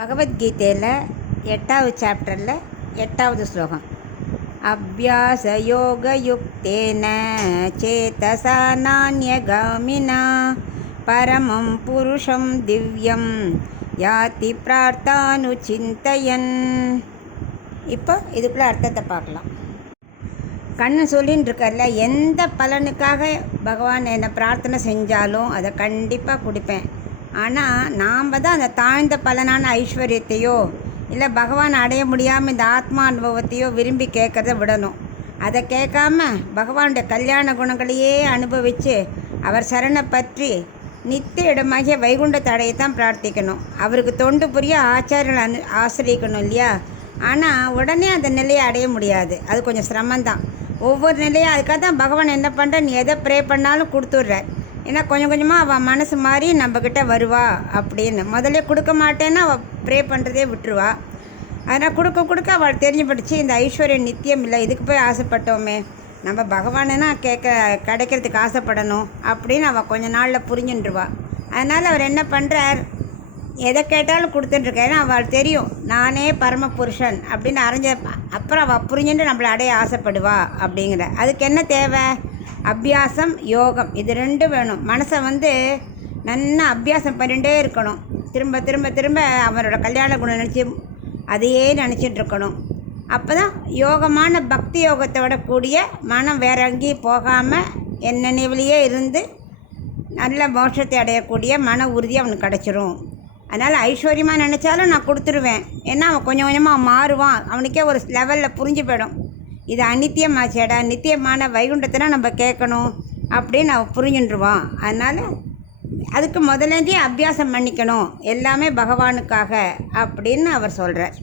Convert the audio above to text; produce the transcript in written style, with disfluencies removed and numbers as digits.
பகவத்கீதையில் 8வது சாப்டரில் 8வது ஸ்லோகம். அபியாச யோக யுக்தேன சேதசா நான்யகாமினா பரமம் புருஷம் திவ்யம் யாதி பிரார்த்தானு சிந்தையன். இப்போ இதுக்குள்ள அர்த்தத்தை பார்க்கலாம். கண்ணன் சொல்லின்னு இருக்கார்ல, எந்த பலனுக்காக பகவான் என்னை பிரார்த்தனை செஞ்சாலும் அதை கண்டிப்பாக கொடுப்பேன். ஆனால் நாம் தான் அந்த தாழ்ந்த பலனான ஐஸ்வர்யத்தையோ இல்லை பகவான் அடைய முடியாமல் இந்த ஆத்மா அனுபவத்தையோ விரும்பி கேட்குறத விடணும். அதை கேட்காம பகவானுடைய கல்யாண குணங்களையே அனுபவித்து அவர் சரணை பற்றி நித்திய இடமாகிய வைகுண்டத்தை அடையத்தான் பிரார்த்திக்கணும். அவருக்கு தொண்டு புரிய ஆச்சாரியர்கள் ஆசிரியக்கணும் இல்லையா? ஆனால் உடனே அந்த நிலையை அடைய முடியாது, அது கொஞ்சம் சிரமந்தான். ஒவ்வொரு நிலையும் அதுக்காக தான் பகவான் என்ன பண்ணுற, நீ எதை ப்ரே பண்ணாலும் கொடுத்துட்ற. ஏன்னா கொஞ்சம் கொஞ்சமாக அவள் மனசு மாறி நம்மக்கிட்ட வருவா அப்படின்னு. முதல்ல கொடுக்க மாட்டேன்னா அவள் ப்ரே பண்ணுறதே விட்டுருவா. அதனால் கொடுக்க கொடுக்க அவள் தெரிஞ்சு படித்து இந்த ஐஸ்வர்யம் நித்தியம் இல்லை, இதுக்கு போய் ஆசைப்பட்டோமே, நம்ம பகவானுன்னா கிடைக்கிறதுக்கு ஆசைப்படணும் அப்படின்னு அவள் கொஞ்ச நாளில் புரிஞ்சுட்டுருவா. அதனால் அவர் என்ன பண்ணுறார், எதை கேட்டாலும் கொடுத்துட்டுருக்க. ஏன்னா அவள் தெரியும் நானே பரமபுருஷன் அப்படின்னு அப்புறம் அவள் புரிஞ்சுட்டு நம்மளை அடைய ஆசைப்படுவா அப்படிங்கிற. அதுக்கு என்ன தேவை? அபியாசம் யோகம், இது ரெண்டும் வேணும். மனசை நல்லா அபியாசம் பண்ணிகிட்டே இருக்கணும். திரும்ப திரும்ப திரும்ப அவரோட கல்யாண குணம் நினச்சி அதையே நினச்சிட்டு இருக்கணும். அப்போ தான் யோகமான பக்தி யோகத்தோட கூடிய மனம் வேற எங்கேயும் போகாமல் என் நினைவிலேயே இருந்து நல்ல மோட்சத்தை அடையக்கூடிய மன உறுதி அவனுக்கு கிடச்சிரும். அதனால் ஐஸ்வர்யமாக நினச்சாலும் நான் கொடுத்துருவேன். ஏன்னா அவன் கொஞ்சம் கொஞ்சமாக மாறுவான். அவனுக்கே ஒரு லெவலில் புரிஞ்சு போயிடும், இது அநித்தியமாச்சேடா, நித்தியமான வைகுண்டத்தை நம்ம கேட்கணும் அப்படின்னு அவன் புரிஞ்சுட்டுருவான். அதனால் அதுக்கு முதலேருந்தே அபியாசம் பண்ணிக்கணும், எல்லாமே பகவானுக்காக அப்படின்னு அவர் சொல்கிறார்.